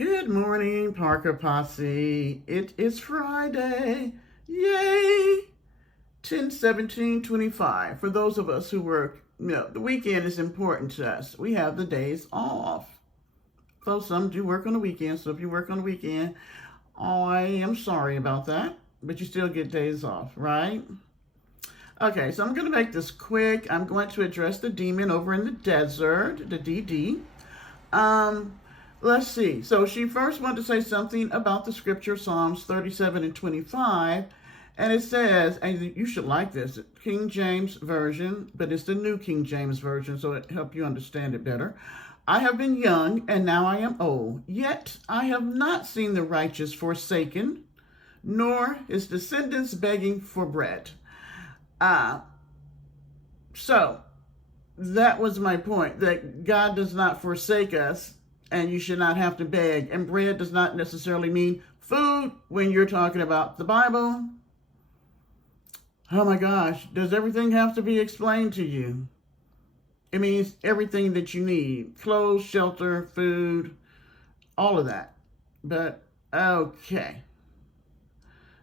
Good morning, Parker Posse. It is Friday. Yay! 10/17/25. For those of us who work, the weekend is important to us. We have the days off. So some do work on the weekend. So if you work on the weekend, I am sorry about that. But you still get days off, right? Okay, so I'm going to make this quick. I'm going to address the demon over in the desert, the DD. Let's see. So she first wanted to say something about the scripture, Psalms 37 and 25. And it says, and you should like this, King James Version, but it's the New King James Version, so it helps you understand it better. I have been young, and now I am old. Yet I have not seen the righteous forsaken, nor his descendants begging for bread. So that was my point, that God does not forsake us, and you should not have to beg. And bread does not necessarily mean food when you're talking about the Bible. Oh my gosh, does everything have to be explained to you? It means everything that you need. Clothes, shelter, food, all of that. But, okay.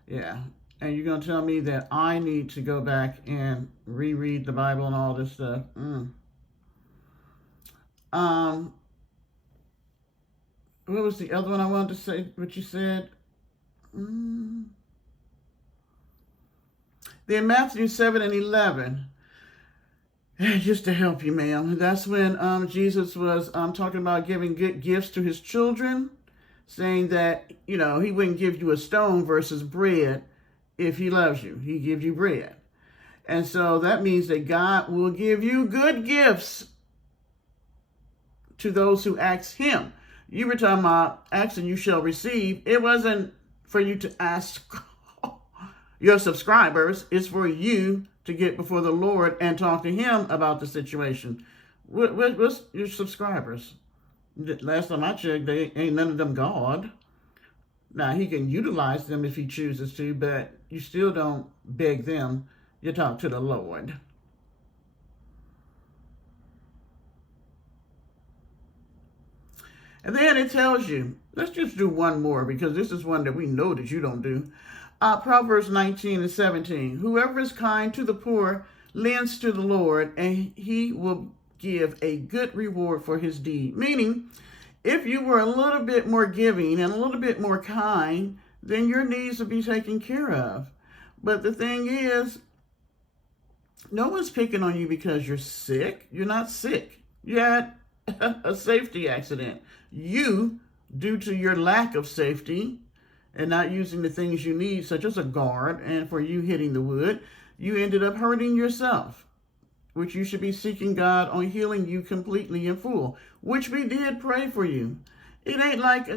Yeah. And you're going to tell me that I need to go back and reread the Bible and all this stuff. What was the other one I wanted to say? What you said? Then Matthew 7 and 11. Just to help you, ma'am. That's when Jesus was talking about giving good gifts to his children, saying that, he wouldn't give you a stone versus bread if he loves you. He gives you bread. And so that means that God will give you good gifts to those who ask him. You were talking about ask and you shall receive. It wasn't for you to ask your subscribers. It's for you to get before the Lord and talk to him about the situation. What's your subscribers? Last time I checked, they ain't none of them God. Now, he can utilize them if he chooses to, but you still don't beg them. You talk to the Lord. And then it tells you, let's just do one more because this is one that we know that you don't do. Proverbs 19 and 17. Whoever is kind to the poor lends to the Lord, and he will give a good reward for his deed. Meaning, if you were a little bit more giving and a little bit more kind, then your needs will be taken care of. But the thing is, no one's picking on you because you're sick. You're not sick. You had a safety accident. You, due to your lack of safety and not using the things you need, such as a guard, and for you hitting the wood, you ended up hurting yourself, which you should be seeking God on healing you completely and full, which we did pray for you. It ain't like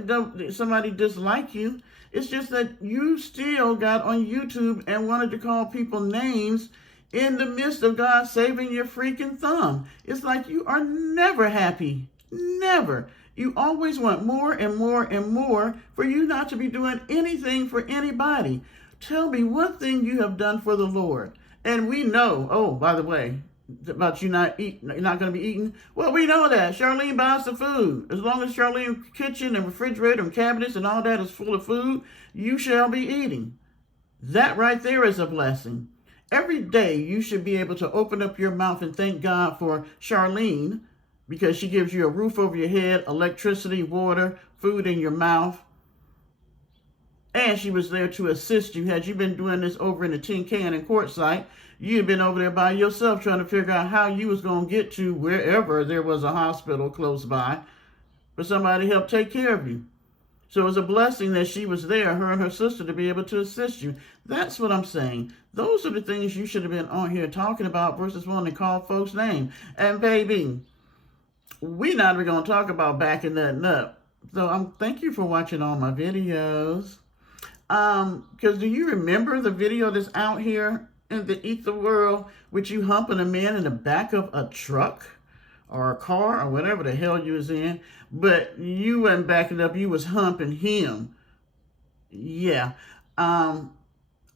somebody dislike you. It's just that you still got on YouTube and wanted to call people names in the midst of God saving your freaking thumb. It's like you are never happy. Never. You always want more and more and more for you not to be doing anything for anybody. Tell me one thing you have done for the Lord. And we know, oh, by the way, about you not going to be eating. Well, we know that. Charlene buys the food. As long as Charlene's kitchen and refrigerator and cabinets and all that is full of food, you shall be eating. That right there is a blessing. Every day you should be able to open up your mouth and thank God for Charlene because she gives you a roof over your head, electricity, water, food in your mouth. And she was there to assist you. Had you been doing this over in the tin can and quartzite, you'd been over there by yourself trying to figure out how you was going to get to wherever there was a hospital close by for somebody to help take care of you. So it was a blessing that she was there, her and her sister, to be able to assist you. That's what I'm saying. Those are the things you should have been on here talking about versus wanting to call folks' name. And baby, we're not even going to talk about backing nothing up. So thank you for watching all my videos. Because do you remember the video that's out here in the ether world with you humping a man in the back of a truck or a car or whatever the hell you was in, but you wasn't backing up, you was humping him? Yeah.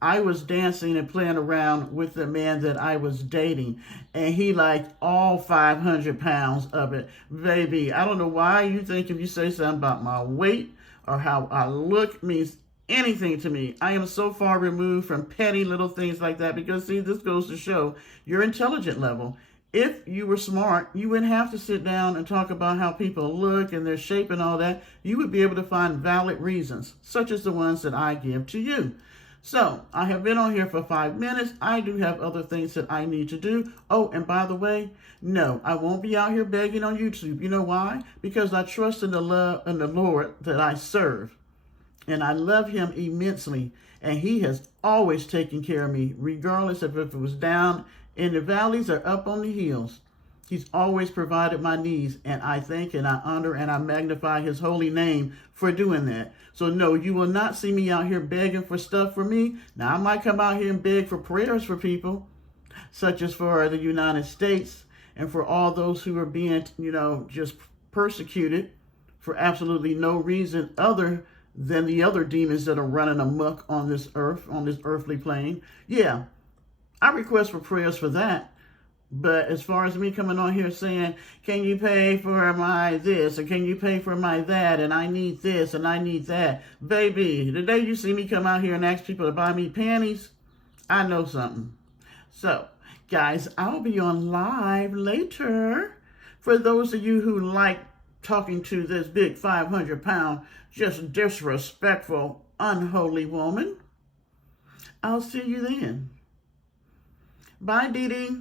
I was dancing and playing around with the man that I was dating, and he liked all 500 pounds of it. Baby, I don't know why you think if you say something about my weight or how I look means anything to me. I am so far removed from petty little things like that because, see, this goes to show your intelligent level. If you were smart, you wouldn't have to sit down and talk about how people look and their shape and all that. You would be able to find valid reasons, such as the ones that I give to you. So, I have been on here for 5 minutes. I do have other things that I need to do. Oh, and by the way, no, I won't be out here begging on YouTube. You know why? Because I trust in the Lord that I serve. And I love him immensely. And he has always taken care of me, regardless of if it was down in the valleys or up on the hills. He's always provided my needs, and I thank and I honor and I magnify his holy name for doing that. So no, you will not see me out here begging for stuff for me. Now, I might come out here and beg for prayers for people, such as for the United States and for all those who are being, just persecuted for absolutely no reason other than the other demons that are running amok on this earth, on this earthly plane. Yeah, I request for prayers for that. But as far as me coming on here saying, can you pay for my this, or can you pay for my that, and I need this, and I need that. Baby, the day you see me come out here and ask people to buy me panties, I know something. So, guys, I'll be on live later. For those of you who like talking to this big 500-pound, just disrespectful, unholy woman, I'll see you then. Bye, Dee Dee.